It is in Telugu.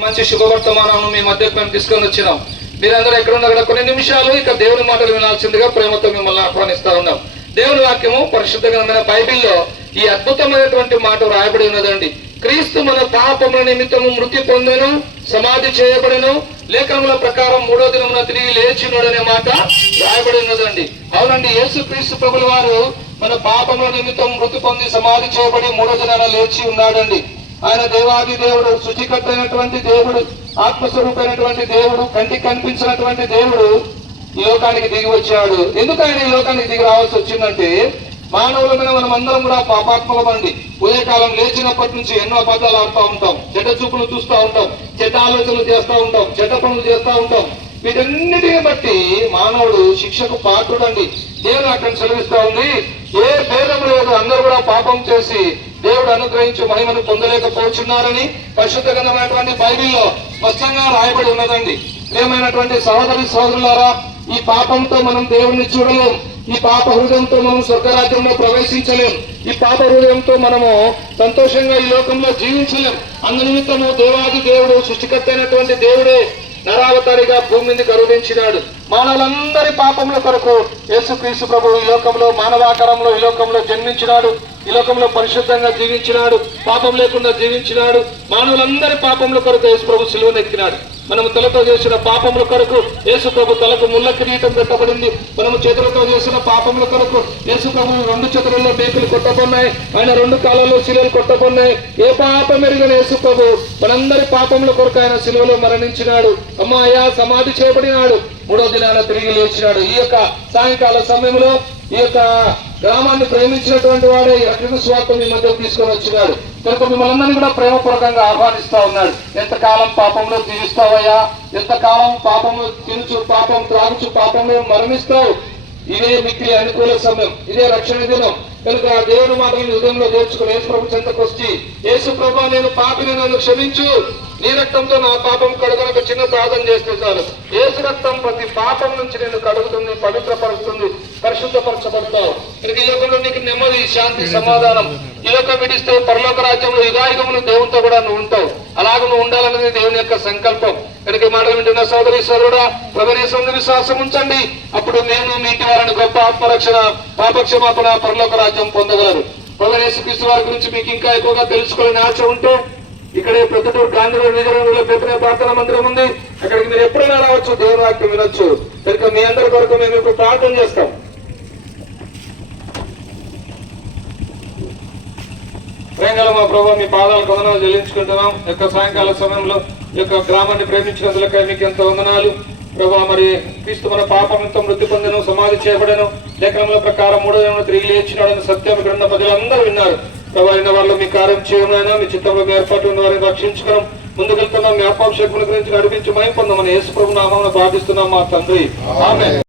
మంచి శుభవర్తమానం మీ మధ్యకు మేము తీసుకొని వచ్చినాం. మీరందరూ ఎక్కడున్నా కూడా కొన్ని నిమిషాలు ఇక దేవుని మాటలు వినాల్సిందిగా ప్రేమతో మిమ్మల్ని ఆహ్వానిస్తా ఉన్నాం. దేవుని వాక్యము పరిశుద్ధ గ్రంథమైన బైబిల్లో ఈ అద్భుతమైనటువంటి మాట రాయబడి ఉన్నదండి. క్రీస్తు మన పాపముల నిమిత్తము మృతి పొందెను, సమాధి చేయబడెను, లేఖనముల ప్రకారం 3వ దినమున తిరిగి లేచినోడు అనే మాట రాయబడి ఉన్నదండి. అవునండి, యేసు క్రీస్తు ప్రభుల వారు మన పాపముల నిమిత్తం మృతి పొంది సమాధి చేయబడి 3వ దినాన లేచి ఉన్నాడండి. ఆయన దేవాది దేవుడు, శుచికట్టైనటువంటి దేవుడు, ఆత్మస్వరూపమైనటువంటి దేవుడు, కంటికి కనిపించినటువంటి దేవుడు ఈ లోకానికి దిగి వచ్చాడు. ఎందుకు ఆయన ఈ లోకానికి దిగి రావాల్సి వచ్చిందంటే, మానవుల మీద మనం అందరం కూడా పాపాత్మలమండి. ఉదయకాలం లేచినప్పటి నుంచి ఎన్నో అబద్ధాలు ఆడుతూ ఉంటాం, చెడ్డ చూపులు చూస్తూ ఉంటాం, చెడ్డ ఆలోచనలు చేస్తూ ఉంటాం, చెడ్డ పనులు చేస్తూ ఉంటాం. వీటన్నిటిని బట్టి మానవుడు శిక్షకు పాత్రుడండి. దేవుడు అక్కడ సెలవిస్తా ఉంది, ఏ భేదం లేదు, అందరూ కూడా పాపం చేసి దేవుడు అనుగ్రహించి మహిమను పొందలేకపోతున్నారని పరిశుద్ధ గ్రంథమైనటువంటి బైబిల్లో స్పష్టంగా రాయబడి ఉన్నదండి. ప్రియమైనటువంటి సహోదరి సహోదరులారా, ఈ పాపంతో మనం దేవుడిని చూడలేం. ఈ పాప హృదయంతో మనం స్వర్గరాజ్యంలో ప్రవేశించలేం. ఈ పాప హృదయంతో మనము సంతోషంగా ఈ లోకంలో జీవించలేం. అందునిమిత్తము దేవాది దేవుడు, సృష్టికర్త అయినటువంటి దేవుడే నరావతారిగా భూమి మీదకి అరుదించినాడు. మానవులందరి పాపముల కొరకు యేసుక్రీస్తు ప్రభువు ఈ లోకంలో మానవాకారంలో ఈ లోకంలో జన్మించినాడు. ఈ లోకంలో పరిశుద్ధంగా జీవించినాడు, పాపం లేకుండా జీవించినాడు. మానవులందరి పాపముల కొరకు యేసు ప్రభు సిలువనెక్కినాడు. మనము తలతో చేసిన పాపముల కొరకు యేసు ప్రభు తలకు ముళ్ళ కిరీటం పెట్టబడింది. మనము చేతులతో చేసిన పాపముల కొరకు యేసు ప్రభు 2 చేతులలో మేకులు కొట్టబడినాయి, ఆయన 2 కాళ్ళలో శిలువలు కొట్టబడినాయి. ఏ పాపం ఎరుగని యేసు ప్రభు మనందరి పాపముల కొరకు ఆయన శిలువలో మరణించినాడు. అమ్మాయ సమాధి చేయబడినాడు, 3వ దినాన తిరిగి లేచినాడు. ఈ యొక్క సాయంకాల సమయంలో ఈ యొక్క గ్రామాన్ని ప్రేమించినటువంటి వాడే ఈ రక్షణ స్వార్థం మీ మధ్య తీసుకొని వచ్చినాడు. కనుక మిమ్మల్ని అందరినీ కూడా ప్రేమపూర్వకంగా ఆహ్వానిస్తా ఉన్నాడు. ఎంతకాలం పాపంలో జీవిస్తావయ్యా, ఎంతకాలం పాపంలో తినుచు, పాపం త్రాగుచు, పాపంలో మరణిస్తావు? ఇదే మిక్కిలి అనుకూల సమయం, ఇదే రక్షణ దినం. కనుక దేవుని మాటలను హృదయంలో చేర్చుకుని యేసు ప్రభు చెంతకు వచ్చి, యేసు ప్రభు నేను పాపిని, నన్ను క్షమించు, నీ రక్తంతో నా పాపం కడుగునకు చిన్న ప్రార్థన చేస్తే చాలు. యేసు రక్తం ప్రతి పాపం నుంచి నేను కడుగుతుంది, పవిత్రపరుస్తుంది, పరిశుద్ధపరచబడతావు. ఈ లోకంలో నీకు నెమ్మది, శాంతి, సమాధానం. ఈ లోకం విడిస్తే పరలోక రాజ్యంలో యుగాయుగములు దేవునితో కూడా నువ్వు ఉంటావు. అలాగ నువ్వు ఉండాలన్నది దేవుని యొక్క సంకల్పం. కనుక ఈ మాటలు వింటున్న సోదరి సోదరుడా, ప్రభుయేసు విశ్వాసం ఉంచండి. అప్పుడు నేను మీ ఇంటి వారిని గొప్ప ఆత్మరక్షణ, పాపక్షమాపణ, పరలోక రాజ్యం పొందగలరు. ప్రభుయేసు క్రీస్తు వారి గురించి మీకు ఇంకా ఎక్కువగా తెలుసుకోవాలని ఆశ ఉంటే, ఇక్కడే ప్రొద్దుటూరు గాంధీ విజయనగరంలో పెట్టిన ప్రార్థనా మందిరం ఉంది. అక్కడికి మీరు ఎప్పుడైనా రావచ్చు, దేవుని వాక్యం వినొచ్చు. కనుక మీ అందరి కొరకు మేము ఇప్పుడు ప్రార్థన చేస్తాం. ప్రేమగల మా ప్రభావ, మీ పాదాలకు వందనాలు చెల్లించుకుంటున్నాం. యొక్క సాయంకాల సమయంలో ఈ యొక్క గ్రామాన్ని ప్రేమించినందులకై మీకు ఎంతో వందనాలు ప్రభావ. మరి క్రీస్తు మన పాపంతో మృతి పొందెను, సమాధి చేయబడెను, లేఖనముల ప్రకారం 3వ దినమున తిరిగి లేచినాడని సత్యం ఇక్కడ ఉన్న ప్రజలందరూ విన్నారు ప్రభావ. అయిన వాళ్ళు మీ కార్యం చేయమైనా మీ చిత్తంలో మీ ఏర్పాటు ఉన్న వారిని రక్షించుకోవడం, ముందుకెళ్తున్నాం. మీ ఆత్మ శక్తుల గురించి నడిపించి మహిమ పొందమని యేసు ప్రభు నామమున ప్రార్థిస్తున్నాం మా తండ్రి, ఆమేన్.